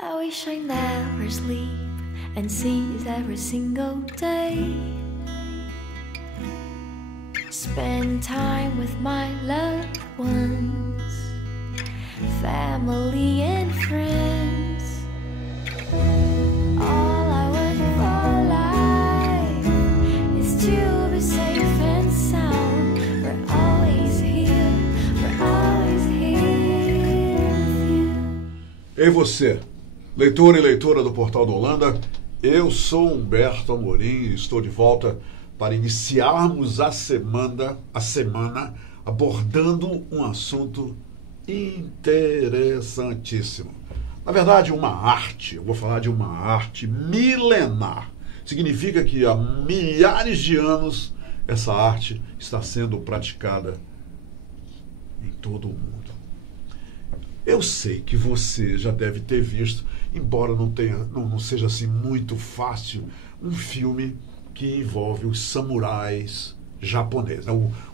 I wish I never sleep and seize every single day. Spend time with my loved ones, family and friends. All I want for life is to be safe and sound. We're always here with you. Ei você, leitor e leitora do Portal da Holanda, eu sou Humberto Amorim e estou de volta para iniciarmos a semana abordando um assunto interessantíssimo. Na verdade, uma arte, eu vou falar de uma arte milenar. Significa que há milhares de anos essa arte está sendo praticada em todo o mundo. Eu sei que você já deve ter visto, embora não seja assim muito fácil, um filme que envolve os samurais japoneses,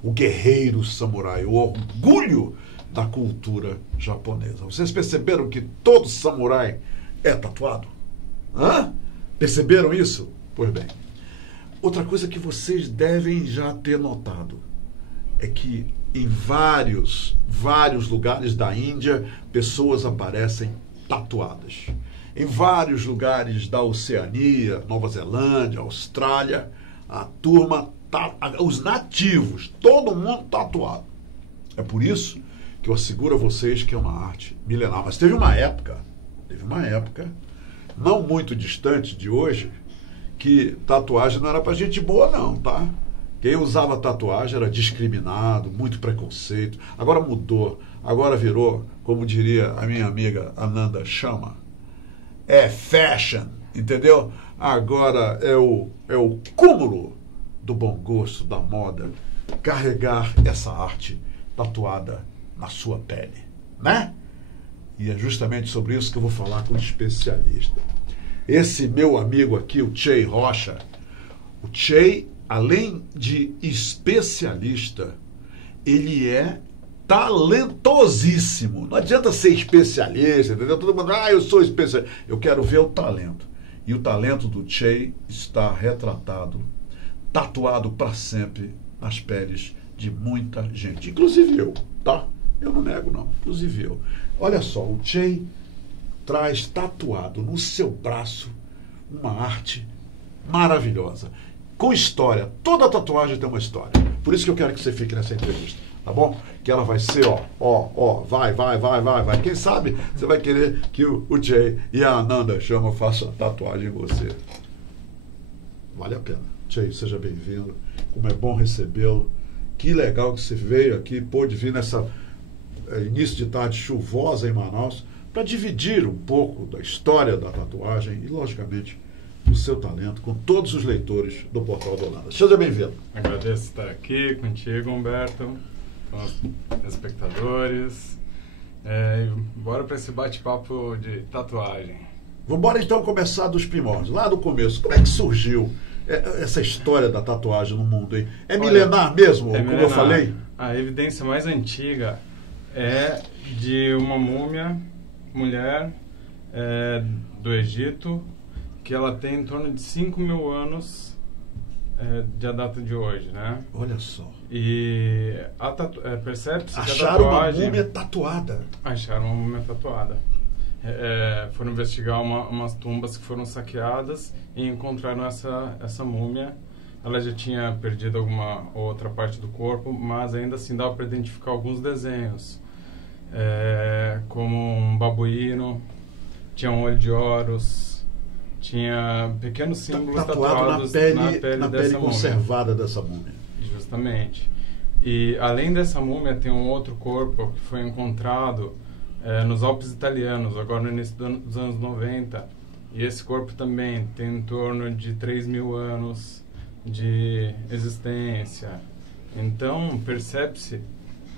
o guerreiro samurai, o orgulho da cultura japonesa. Vocês perceberam que todo samurai é tatuado? Hã? Perceberam isso? Pois bem. Outra coisa que vocês devem já ter notado é que em vários lugares da Índia, pessoas aparecem tatuadas. Em vários lugares da Oceania, Nova Zelândia, Austrália, a turma, os nativos, todo mundo tatuado. É por isso que eu asseguro a vocês que é uma arte milenar. Mas teve uma época, não muito distante de hoje, que tatuagem não era pra gente boa não, tá? Quem usava tatuagem era discriminado, muito preconceito. Agora mudou, agora virou, como diria a minha amiga Ananda Sharma, é fashion, entendeu? Agora é o cúmulo do bom gosto, da moda, carregar essa arte tatuada na sua pele, né? E é justamente sobre isso que eu vou falar com um especialista. Esse meu amigo aqui, o Chey Rocha, o Chey, além de especialista, ele é talentosíssimo. Não adianta ser especialista, entendeu? Todo mundo, eu sou especialista. Eu quero ver o talento. E o talento do Chey está retratado, tatuado para sempre nas peles de muita gente. Inclusive eu, tá? Eu não nego, não. Inclusive eu. Olha só, o Chey traz tatuado no seu braço uma arte maravilhosa, com história. Toda tatuagem tem uma história. Por isso que eu quero que você fique nessa entrevista, tá bom? Que ela vai ser, vai. Quem sabe você vai querer que o Chey e a Ananda Sharma façam a tatuagem em você. Vale a pena. Chey, seja bem-vindo. Como é bom recebê-lo. Que legal que você veio aqui, pôde vir nessa início de tarde chuvosa em Manaus, para dividir um pouco da história da tatuagem e, logicamente, o seu talento com todos os leitores do Portal da Holanda. Seja bem-vindo. Agradeço estar aqui contigo, Humberto, com os espectadores. Bora para esse bate-papo de tatuagem. Vamos então começar dos primórdios, lá do começo. Como é que surgiu essa história da tatuagem no mundo, hein? É milenar mesmo, como eu falei? A evidência mais antiga é de uma múmia, mulher, do Egito, que ela tem em torno de 5.000 anos da data de hoje, né? Olha só. E percebe-se que a acharam tatuagem... uma múmia tatuada. Acharam uma múmia tatuada. Foram investigar umas tumbas que foram saqueadas e encontraram essa múmia. Ela já tinha perdido alguma outra parte do corpo, mas ainda assim dava para identificar alguns desenhos, como um babuíno, tinha um olho de Horus, tinha pequenos símbolos tatuados na pele conservada dessa múmia. Justamente. E além dessa múmia tem um outro corpo que foi encontrado nos Alpes italianos, agora no início dos anos 90. E esse corpo também tem em torno de 3.000 anos de existência. Então percebe-se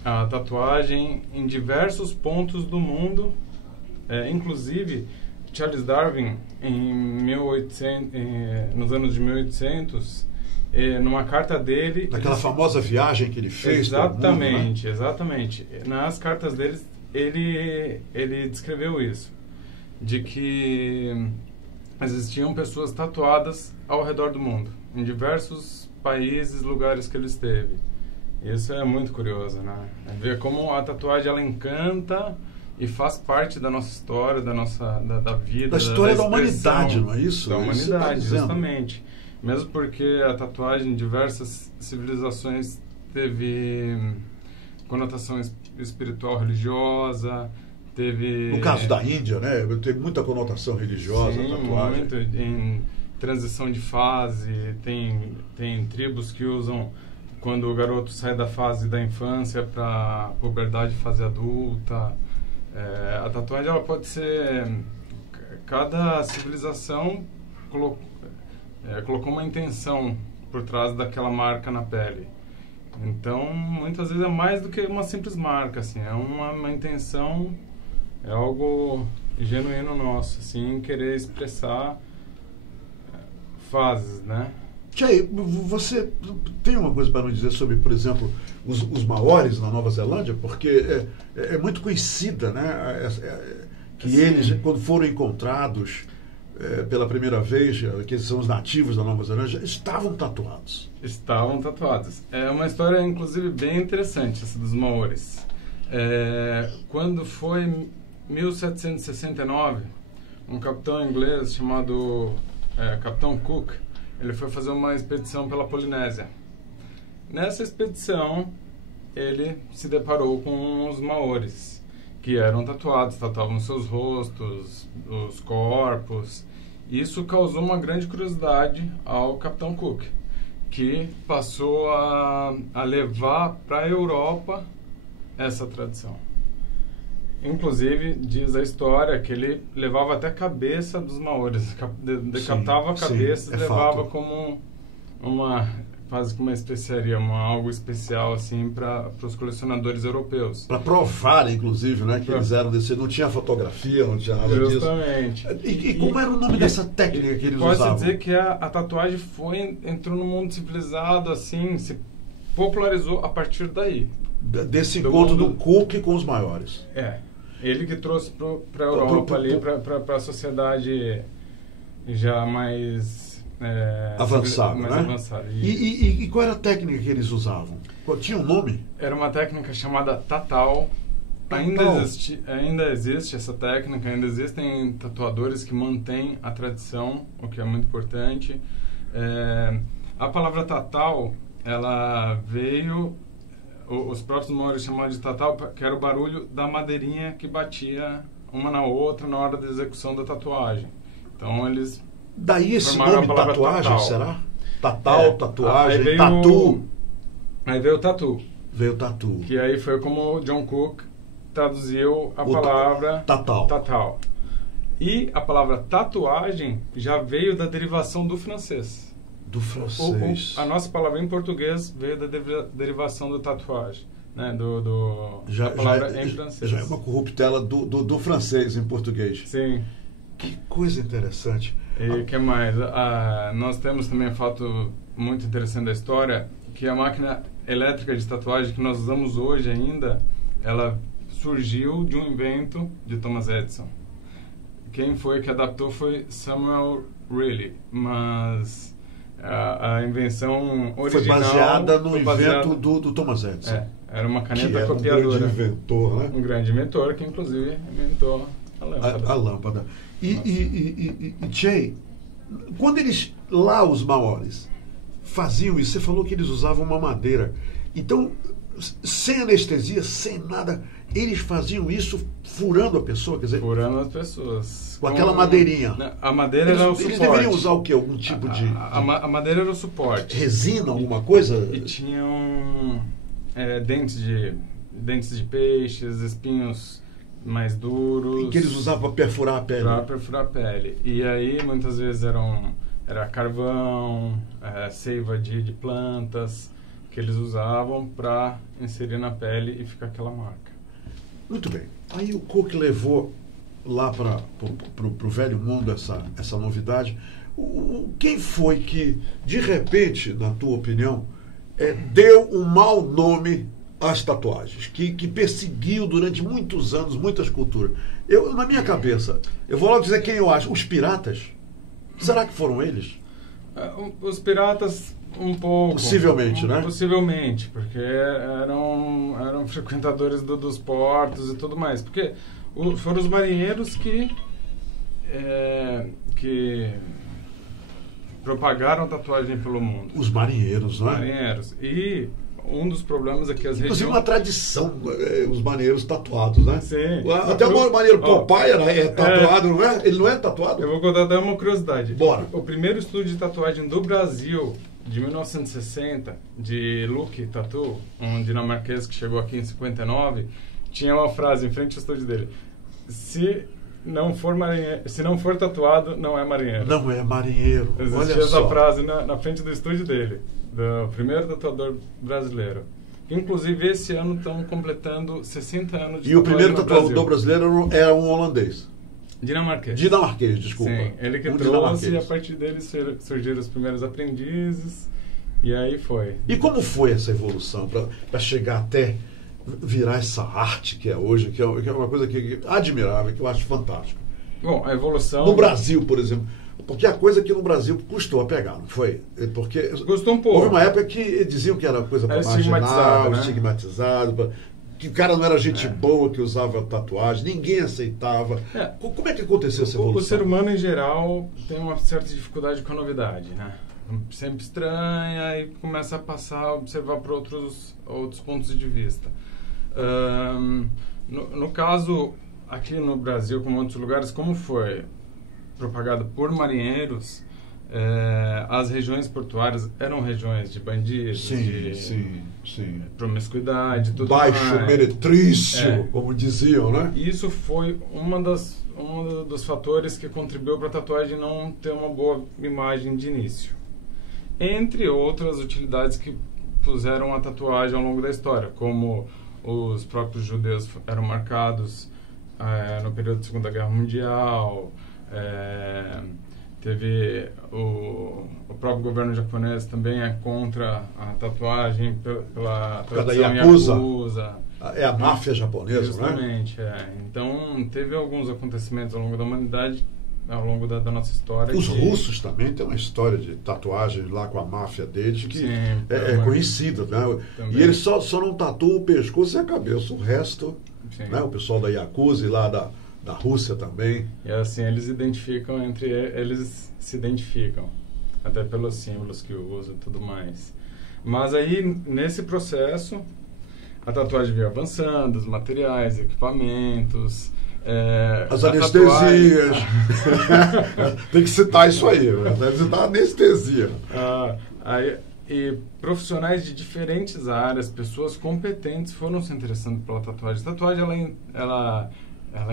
a tatuagem em diversos pontos do mundo, inclusive Charles Darwin, nos anos de 1800, numa carta dele... Naquela famosa viagem que ele fez. Exatamente. Nas cartas dele, ele descreveu isso. de que existiam pessoas tatuadas ao redor do mundo, em diversos países, lugares que ele esteve. Isso é muito curioso, né? É ver como a tatuagem ela encanta e faz parte da nossa história, da vida, da história da expressão humanidade, não é isso? Da É isso que você tá humanidade, dizendo. justamente. Mesmo porque a tatuagem em diversas civilizações teve conotação espiritual religiosa, teve... No caso da Índia, né? Tem muita conotação religiosa, Sim, a tatuagem. muito, em transição de fase, tem tribos que usam quando o garoto sai da fase da infância para puberdade, fase adulta. A tatuagem ela pode ser... Cada civilização colocou uma intenção por trás daquela marca na pele. Então, muitas vezes é mais do que uma simples marca, assim, é uma intenção, é algo genuíno nosso, assim, querer expressar fases, né? Tchê, você tem uma coisa para nos dizer sobre, por exemplo, os maoris na Nova Zelândia? Porque é muito conhecida, né? Que Sim. eles, quando foram encontrados pela primeira vez, que são os nativos da Nova Zelândia, estavam tatuados. Estavam tatuados. É uma história, inclusive, bem interessante, essa dos maoris. Quando foi em 1769, um capitão inglês chamado Capitão Cook, ele foi fazer uma expedição pela Polinésia. Nessa expedição, ele se deparou com os maoris, que eram tatuados, tatuavam seus rostos, os corpos. Isso causou uma grande curiosidade ao Capitão Cook, que passou a levar para a Europa essa tradição. Inclusive, diz a história que ele levava até a cabeça dos maoris, decapitava a cabeça e levava como quase como uma especiaria, algo especial assim para os colecionadores europeus. Para provar, inclusive, né, que eles eram desse... Não tinha fotografia, não tinha nada Justamente. disso. E como era o nome dessa técnica que eles usavam? Pode dizer que a tatuagem entrou no mundo civilizado, assim, se popularizou a partir daí. Desse encontro do Cook com os maiores. Ele que trouxe para a Europa ali, para a sociedade já mais avançada, mais né? Avançada. E qual era a técnica que eles usavam? Tinha um nome? Era uma técnica chamada tatal. Ainda existe essa técnica, ainda existem tatuadores que mantêm a tradição, o que é muito importante. A palavra tatal, ela veio... Os próprios maoris chamavam de tatal, que era o barulho da madeirinha que batia uma na outra na hora da execução da tatuagem. Então eles... Daí esse nome tatuagem, tatal. Será? Tatal, tatuagem, aí tatu. Aí veio o tatu. Veio o tatu. Que aí foi como o John Cook traduziu a palavra tatal. E a palavra tatuagem já veio da derivação do francês. Do francês. A nossa palavra em português veio da derivação do tatuagem, né? Da palavra em francês. Já é uma corruptela do francês em português. Sim. Que coisa interessante. E o que mais? Nós temos também um fato muito interessante da história, que a máquina elétrica de tatuagem que nós usamos hoje ainda, ela surgiu de um invento de Thomas Edison. Quem foi que adaptou foi Samuel Riley, mas a invenção original... Foi baseada no invento do Thomas Edison. Era uma caneta que era copiadora. Um grande inventor, né? Um grande inventor que, inclusive, inventou a lâmpada. A lâmpada. E Jay, quando eles, lá os maoris, faziam isso, você falou que eles usavam uma madeira. Então, sem anestesia, sem nada, eles faziam isso furando a pessoa, quer dizer... Furando as pessoas. Com aquela madeirinha. A madeira era o suporte. Eles deveriam usar o quê? Algum tipo de... A madeira era o suporte. Resina, alguma coisa? E tinham dentes de peixes, espinhos mais duros. E que eles usavam para perfurar a pele. Para perfurar a pele. E aí, muitas vezes, era carvão, seiva de plantas, que eles usavam para inserir na pele e ficar aquela marca. Muito bem. Aí o Cook levou lá para o velho mundo essa novidade. Quem foi que, de repente, na tua opinião, deu um mau nome as tatuagens, que perseguiu durante muitos anos, muitas culturas. Na minha cabeça, eu vou logo dizer quem eu acho. Os piratas. Será que foram eles? Os piratas, um pouco. Possivelmente, né? Possivelmente, porque eram frequentadores dos portos e tudo mais. Porque foram os marinheiros que propagaram a tatuagem pelo mundo. Os marinheiros, né? Marinheiros. E um dos problemas é que as inclusive regiões... uma tradição, os marinheiros tatuados, né? Sim. Até o marinheiro Popeye é tatuado, não é? Ele não é tatuado? Eu vou contar até uma curiosidade. Bora. O primeiro estúdio de tatuagem do Brasil, de 1960, de Luke Tattoo, um dinamarquês que chegou aqui em 59, tinha uma frase em frente ao estúdio dele: se não for tatuado, não é marinheiro. Não é marinheiro. Existia essa frase na frente do estúdio dele, do primeiro tatuador brasileiro. Inclusive, esse ano estão completando 60 anos de E o primeiro no tatuador brasileiro era um holandês. Dinamarquês, desculpa. Sim, ele que trouxe, e a partir dele surgiram os primeiros aprendizes, e aí foi. E como foi essa evolução para chegar até virar essa arte que é hoje, que é uma coisa admirável, que eu acho fantástico? Bom, a evolução... No Brasil, por exemplo, porque a coisa que no Brasil custou a pegar, não foi? Porque custou um pouco. Houve uma época que diziam que era coisa para marginal, estigmatizado, que o cara não era gente boa que usava tatuagem, ninguém aceitava. Como é que aconteceu essa evolução? O ser humano, em geral, tem uma certa dificuldade com a novidade, né? Sempre estranha e começa a passar a observar por outros pontos de vista. No caso, aqui no Brasil, como em outros lugares, como foi propagado por marinheiros, as regiões portuárias eram regiões de bandidos, sim. promiscuidade, tudo baixo mais. meretrício, como diziam, né? Isso foi um dos fatores que contribuiu para a tatuagem não ter uma boa imagem de início. Entre outras utilidades que puseram a tatuagem ao longo da história, como os próprios judeus eram marcados no período da Segunda Guerra Mundial, teve o próprio governo japonês também é contra a tatuagem pela tradição Yakuza. É a máfia japonesa, justamente, né? Então, teve alguns acontecimentos ao longo da humanidade, ao longo da nossa história. Os russos também têm uma história de tatuagem lá com a máfia deles que é conhecida, né? E eles só não tatuam o pescoço e a cabeça, o resto, né? O pessoal da Yakuza e lá da Rússia também. E assim, eles se identificam, até pelos símbolos que usam e tudo mais. Mas aí, nesse processo, a tatuagem veio avançando, os materiais, equipamentos... as anestesias. Tem que citar isso aí, deve citar a anestesia. E profissionais de diferentes áreas, pessoas competentes foram se interessando pela tatuagem. A tatuagem, ela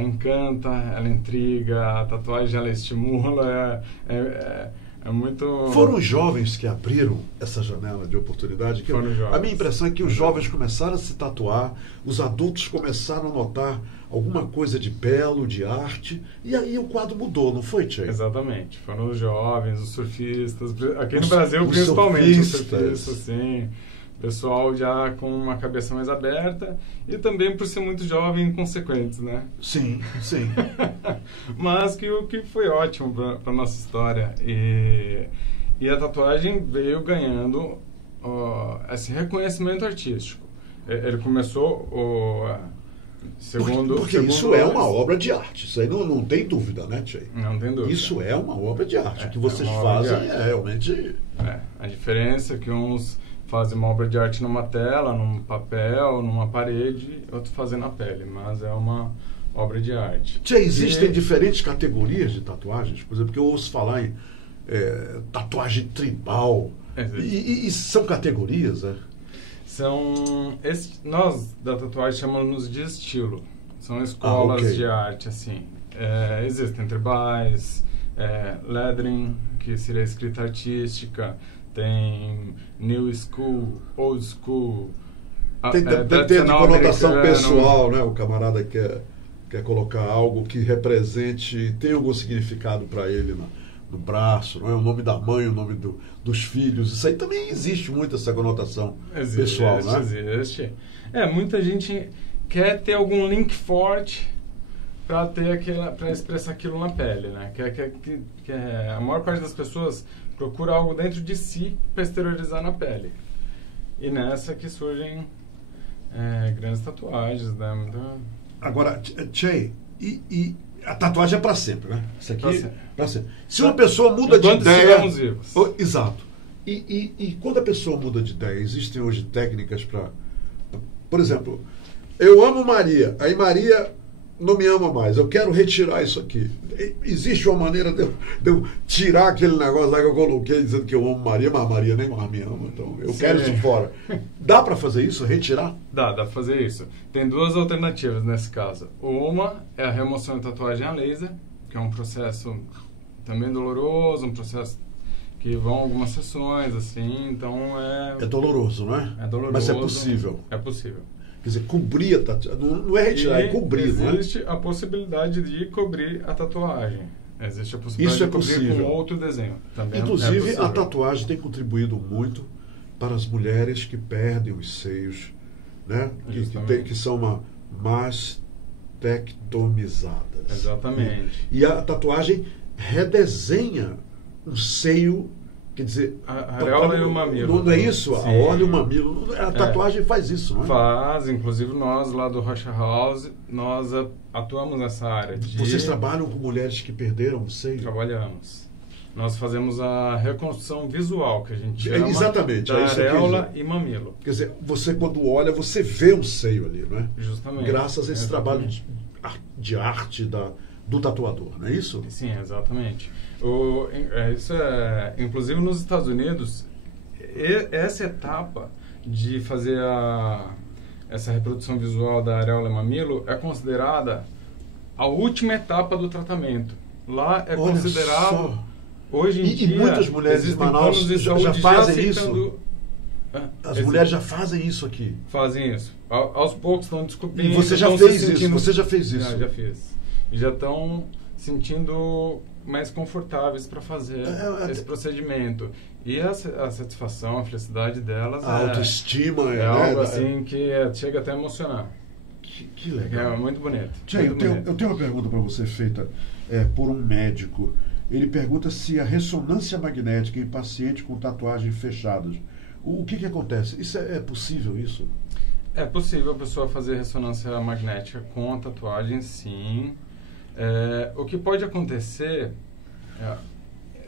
encanta, ela intriga, a tatuagem ela estimula, é muito... Foram os jovens que abriram essa janela de oportunidade. A minha impressão é que os jovens começaram a se tatuar, os adultos começaram a notar alguma coisa de belo, de arte, e aí o quadro mudou, não foi, Tchê? Exatamente. Foram os jovens, os surfistas, aqui no Brasil principalmente os surfistas, sim. Pessoal já com uma cabeça mais aberta e também por ser muito jovem e inconsequentes, né? Sim. Mas o que foi ótimo para nossa história. E a tatuagem veio ganhando esse reconhecimento artístico. Ele começou Porque isso é uma obra de arte. Isso aí não tem dúvida, né, Tchê? Não tem dúvida. Isso é uma obra de arte. O que vocês fazem é realmente... A diferença é que uns fazem uma obra de arte numa tela, num papel, numa parede, outro fazem na pele, mas é uma obra de arte. Tchê, existem diferentes categorias de tatuagens? Por exemplo, porque eu ouço falar em tatuagem tribal. E são categorias, Nós da tatuagem chamamos de estilo. São escolas de arte, assim. Existem tribais, lettering, que seria escrita artística, tem new school, old school, tem de conotação pessoal, né? O camarada quer colocar algo que represente, tem algum significado para ele no braço, não é? O nome da mãe, o nome dos filhos. Isso aí também existe muito, essa conotação pessoal, né? Existe. Muita gente quer ter algum link forte para expressar aquilo na pele, né? Que a maior parte das pessoas procura algo dentro de si para exteriorizar na pele. E nessa que surgem grandes tatuagens, né? Então, agora, Tchê, e a tatuagem é para sempre, né? Isso aqui para sempre. Se uma Pra- pessoa muda de enquanto ideia... estivermos vivos. Exato. E quando a pessoa muda de ideia, existem hoje técnicas para... Por exemplo, eu amo Maria, aí Maria não me ama mais, eu quero retirar isso aqui. Existe uma maneira de eu tirar aquele negócio lá que eu coloquei dizendo que eu amo Maria, mas a Maria nem mais me ama, então eu Sim. quero isso fora. Dá para fazer isso? Retirar? Dá pra fazer isso. Tem duas alternativas nesse caso. Uma é a remoção de tatuagem a laser, que é um processo também doloroso, um processo que vão algumas sessões, assim, então É doloroso, não é? é doloroso. Mas é possível. É possível. Quer dizer, cobrir a tatuagem. Não é retirar, é cobrir, não é? Existe a possibilidade de cobrir a tatuagem. Existe a possibilidade Isso é de cobrir possível. com outro desenho. Também Inclusive, é possível. a tatuagem tem contribuído muito para as mulheres que perdem os seios, né? Justamente. Que são mastectomizadas. Exatamente. E a tatuagem redesenha um seio, quer dizer... A areola e o mamilo. Não é isso? A Sim. areola e o mamilo. A tatuagem faz isso, não é? Faz, inclusive nós lá do Rocha House, nós atuamos nessa área. Vocês trabalham com mulheres que perderam o seio? Trabalhamos. Nós fazemos a reconstrução visual, que a gente chama Exatamente, da é isso que eu quis areola dizer. e mamilo. Quer dizer, você quando olha, você vê um seio ali, não é? Justamente. Graças a esse trabalho Exatamente. de arte do tatuador, não é isso? Sim, exatamente. Isso é, inclusive nos Estados Unidos, essa etapa de fazer essa reprodução visual da areola e mamilo é considerada a última etapa do tratamento. Lá é Olha considerado, só. hoje em E dia, muitas mulheres em existem Manaus planos de já saúde fazem aceitando- As mulheres já fazem isso aqui. fazem isso. Aos poucos estão descobrindo. E você já estão fez se isso, sentindo- você já fez isso. Já fiz. E já estão sentindo mais confortáveis para fazer esse procedimento. E a satisfação, a felicidade delas A autoestima é algo assim que chega até a emocionar. Que legal. É muito bonito. Tchê, muito bonito. eu tenho uma pergunta para você feita por um médico. Ele pergunta se a ressonância magnética em paciente com tatuagens fechadas, o que acontece? Isso é possível, isso? É possível a pessoa fazer ressonância magnética com a tatuagem, sim. O que pode acontecer,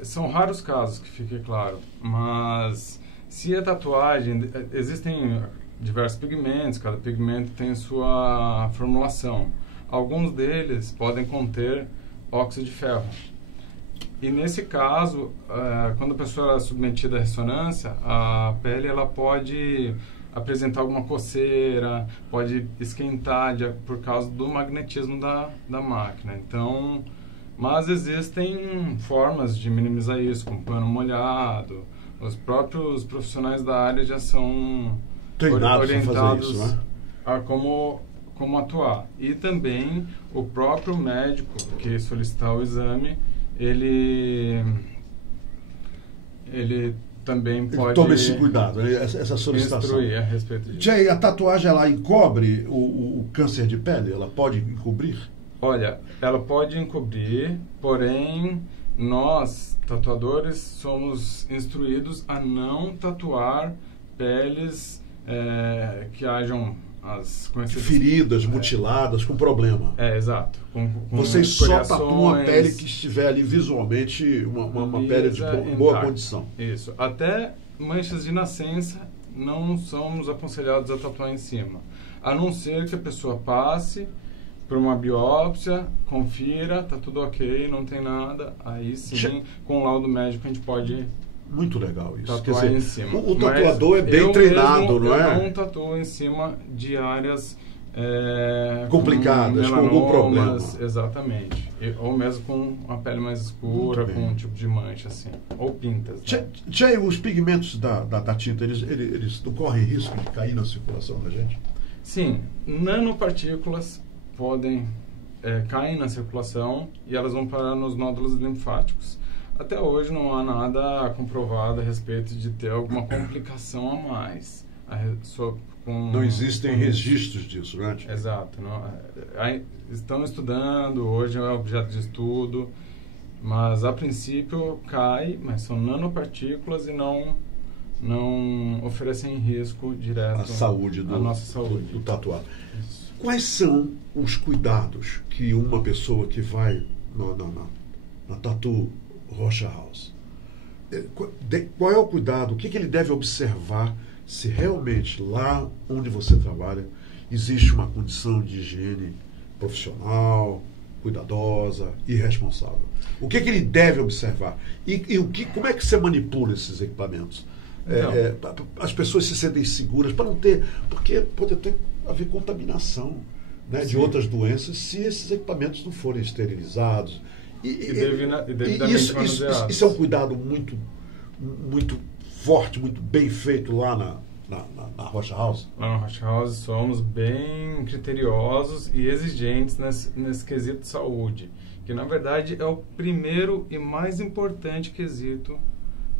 são raros casos, que fique claro, mas se a tatuagem, existem diversos pigmentos, cada pigmento tem sua formulação. Alguns deles podem conter óxido de ferro. E nesse caso, quando a pessoa é submetida à ressonância, a pele ela pode apresentar alguma coceira, pode esquentar por causa do magnetismo da máquina. Então, mas existem formas de minimizar isso, com pano molhado. Os próprios profissionais da área já são Treinados a fazer orientados isso, né? a como atuar. E também o próprio médico que solicitar o exame, ele também pode Toma esse cuidado, né? Essa solicitação. instruir a respeito disso. Tchê, a tatuagem ela encobre o câncer de pele? Ela pode encobrir? Olha, ela pode encobrir, porém nós, tatuadores, somos instruídos a não tatuar peles que hajam as conhecidas Feridas, mutiladas, com problema. exato. Com Vocês só escoriações. tatuam a pele que estiver ali visualmente uma pele de boa intacta. condição. Isso. Até manchas de nascença não somos aconselhados a tatuar em cima. A não ser que a pessoa passe por uma biópsia, confira, tá tudo ok, não tem nada. Aí sim, com o laudo médico, a gente pode Muito legal isso. tatuar Quer dizer, em cima. o tatuador é bem eu treinado, mesmo, não é? Eu não tatuo em cima de áreas Complicadas, com algum problema. melanomas, exatamente. Ou mesmo com uma pele mais escura, Muito com bem. um tipo de mancha assim. Ou pintas. Né? Tchê, os pigmentos da tinta, eles não correm risco de cair na circulação da gente? Sim, nanopartículas podem cair na circulação e elas vão parar nos nódulos linfáticos. até hoje não há nada comprovado a respeito de ter alguma complicação a mais. Não existem registros disso, né? Exato. Não, estão estudando, hoje é objeto de estudo, mas a princípio cai, mas são nanopartículas e não oferecem risco direto à nossa saúde. Do tatuado. Isso. Quais são os cuidados que uma pessoa que vai na Tattoo Rocha House, qual é o cuidado, o que ele deve observar se realmente lá onde você trabalha existe uma condição de higiene profissional, cuidadosa e responsável? O que ele deve observar? E como é que você manipula esses equipamentos? As pessoas se sentem seguras para não ter, porque pode até haver contaminação, né, de outras doenças se esses equipamentos não forem esterilizados. Isso é um cuidado muito, muito forte, muito bem feito lá na Rocha House? Lá na Rocha House somos bem criteriosos e exigentes nesse quesito de saúde, que na verdade é o primeiro e mais importante quesito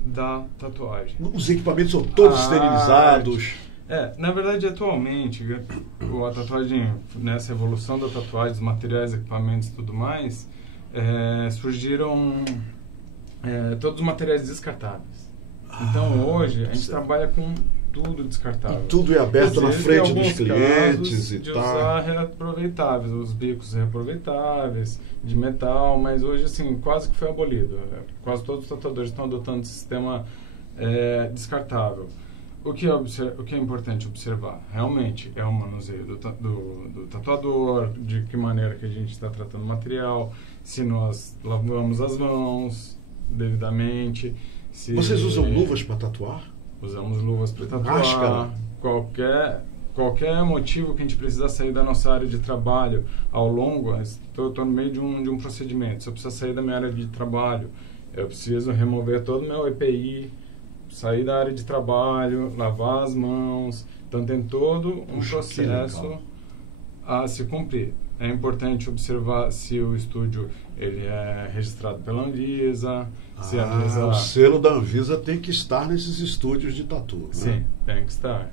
da tatuagem. Os equipamentos são todos esterilizados? Na verdade, atualmente, a tatuagem, nessa evolução da tatuagem, dos materiais, equipamentos e tudo mais, surgiram todos os materiais descartáveis. Então, hoje, a gente trabalha com tudo descartável. E tudo é aberto na frente dos clientes e de tal. Usar reaproveitáveis, os bicos reaproveitáveis, de metal, mas hoje, assim, quase que foi abolido. Quase todos os tatuadores estão adotando o sistema descartável. O que é importante observar? Realmente é o manuseio do tatuador, de que maneira que a gente está tratando o material, se nós lavamos as mãos devidamente. Vocês usam luvas para tatuar? Usamos luvas para tatuar. Máscara? Qualquer motivo que a gente precisa sair da nossa área de trabalho ao longo, estou no meio de um procedimento. Se eu precisar sair da minha área de trabalho, eu preciso remover todo o meu EPI, sair da área de trabalho, lavar as mãos. Então tem todo um processo a se cumprir. É importante observar se o estúdio ele é registrado pela Anvisa. Se a Anvisa... O selo da Anvisa tem que estar nesses estúdios de tatu, né? Sim, tem que estar.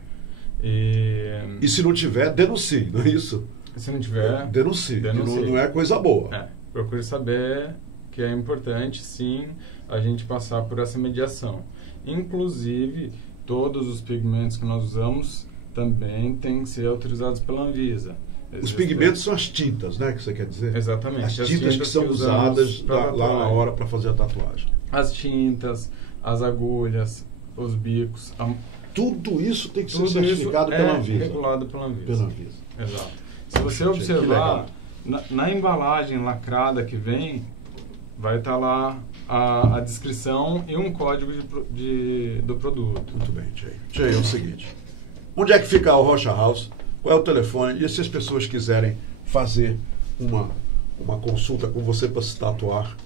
E se não tiver, denuncie, não é isso? Se não tiver, denuncie. Não é coisa boa. Procure saber que é importante, sim, a gente passar por essa mediação. Inclusive, todos os pigmentos que nós usamos também têm que ser autorizados pela Anvisa. Os pigmentos são as tintas, né, que você quer dizer? Exatamente. As tintas que são usadas lá na hora para fazer a tatuagem. As tintas, as agulhas, os bicos. Tudo isso tem que ser certificado pela Anvisa. Regulado pela Anvisa. Exato. Se você observar, na embalagem lacrada que vem, vai estar lá a descrição e um código do produto. Muito bem, Jay. É o seguinte. Onde é que fica a Rocha House? Qual é o telefone? E se as pessoas quiserem fazer uma consulta com você para se tatuar?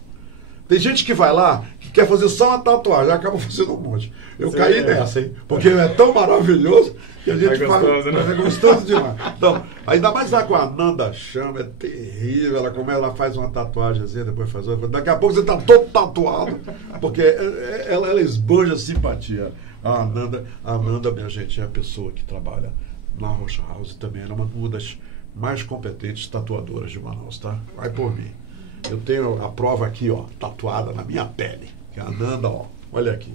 Tem gente que vai lá, que quer fazer só uma tatuagem, acaba fazendo um monte. Eu caí nessa, hein? Porque é tão maravilhoso que a gente é gostoso demais. Então, ainda mais lá com a Nanda Chama, é terrível. Ela faz uma tatuagemzinha, depois faz outra. Daqui a pouco você está todo tatuado, porque ela esbanja simpatia. A Nanda, minha gente, é a pessoa que trabalha na Rocha House, também era uma das mais competentes tatuadoras de Manaus, tá? Vai por mim. Eu tenho a prova aqui, ó, tatuada na minha pele. Que a Nanda, ó, olha aqui.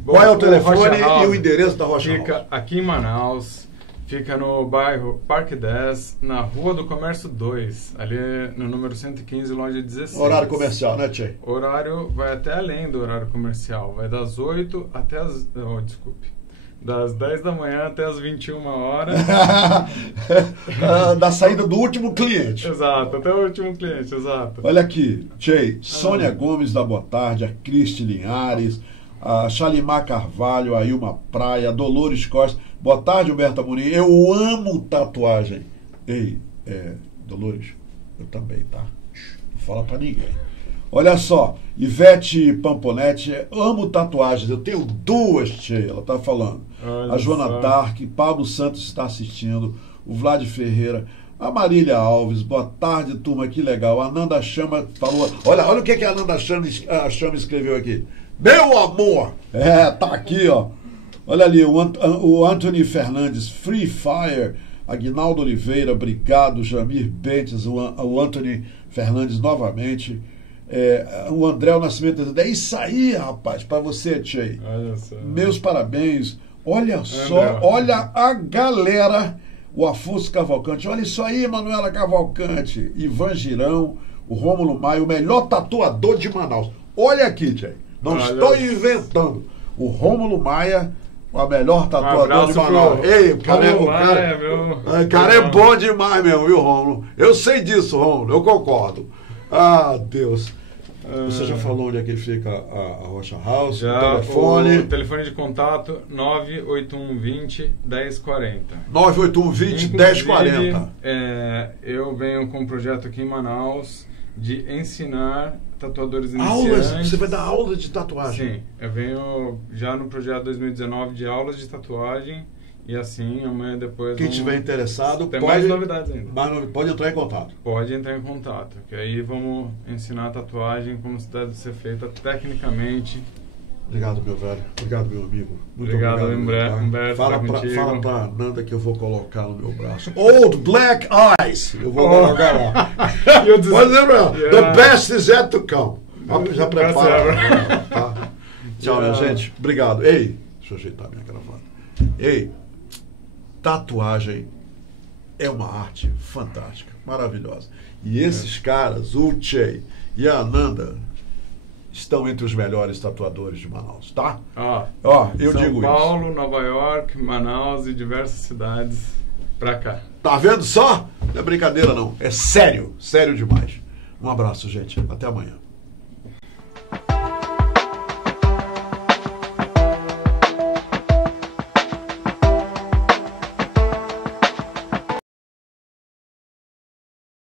Bom, qual é o telefone e o endereço da Rocha House? Fica aqui em Manaus, fica no bairro Parque 10, na Rua do Comércio 2, ali no número 115, loja 16. Horário comercial, né, Tchê? Horário vai até além do horário comercial, vai das 8 até as... Oh, desculpe. Das 10 da manhã até as 21 horas. Da saída do último cliente. Exato, até o último cliente, exato. Olha aqui, Tchê, Sônia Gomes da Boa Tarde, a Cristi Linhares, a Shalimar Carvalho, a Ilma Praia, a Dolores Costa. Boa tarde, Humberto Amorim. Eu amo tatuagem. Ei, Dolores, eu também, tá? Não fala pra ninguém. Olha só, Ivete Pamponetti, amo tatuagens, eu tenho 2, Tchê, ela tá falando. Olha a Joana Dark, Pablo Santos está assistindo, o Vlad Ferreira, A Marília Alves, boa tarde, turma, que legal. A Nanda Chama falou. Olha o que a Nanda Chama escreveu aqui. Meu amor! Tá aqui, ó. Olha ali, o Anthony Fernandes, Free Fire. Aguinaldo Oliveira, obrigado. Jamir Bentes, o Anthony Fernandes novamente. O André Nascimento, é isso aí, rapaz, para você, Tchê. Meus parabéns. Olha só, olha a galera. O Afonso Cavalcante, olha isso aí, Manuela Cavalcante, Ivan Girão, o Rômulo Maia, o melhor tatuador de Manaus. Olha aqui, Tchê, não estou inventando. O Rômulo Maia, o melhor tatuador de Manaus. Ei, o cara é bom demais mesmo, viu, Rômulo? Eu sei disso, Rômulo, eu concordo. Ah, Deus. Você já falou onde é que fica a Rocha House? Já, o telefone de contato 98120-1040. 98120-1040. Eu venho com um projeto aqui em Manaus de ensinar tatuadores iniciantes. Aulas? Você vai dar aula de tatuagem? Sim, eu venho já no projeto 2019 de aulas de tatuagem. E assim, amanhã depois... Quem estiver interessado, tem mais novidades ainda. Pode entrar em contato. Pode entrar em contato, que aí vamos ensinar a tatuagem como se deve ser feita tecnicamente. Obrigado, meu velho. Obrigado, meu amigo. Muito obrigado, Humberto. Fala pra Nanda que eu vou colocar no meu braço. Old Black Eyes. Eu vou colocar lá. Pode lembrar. The best is yet to come. Já prepara. Tá? Tchau, minha gente. Obrigado. Ei, deixa eu ajeitar minha gravata. Ei, tatuagem é uma arte fantástica, maravilhosa. E esses caras, o Tchê e a Ananda, estão entre os melhores tatuadores de Manaus, tá? Eu digo isso. São Paulo, Nova York, Manaus e diversas cidades pra cá. Tá vendo só? Não é brincadeira não, é sério, sério demais. Um abraço, gente. Até amanhã.